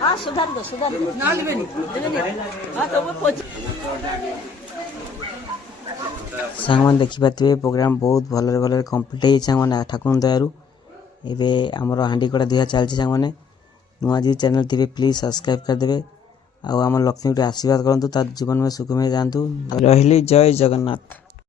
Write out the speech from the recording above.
हाँ सुधार दो ना लेबेनी हाँ तो वो सांग मैंने देखी पारे प्रोग्राम बहुत भल भल कम्प्लीट हो सांग मैंने ठाकुर दयारू एवं आमर हांडी कड़ा दुआ चलती सांग मैंने नुआ जी चैनल थे प्लीज सब्सक्राइब करदे आम लक्ष्मी आशीर्वाद करूँ तार जीवन में सुखमय जातु रही जय जगन्नाथ।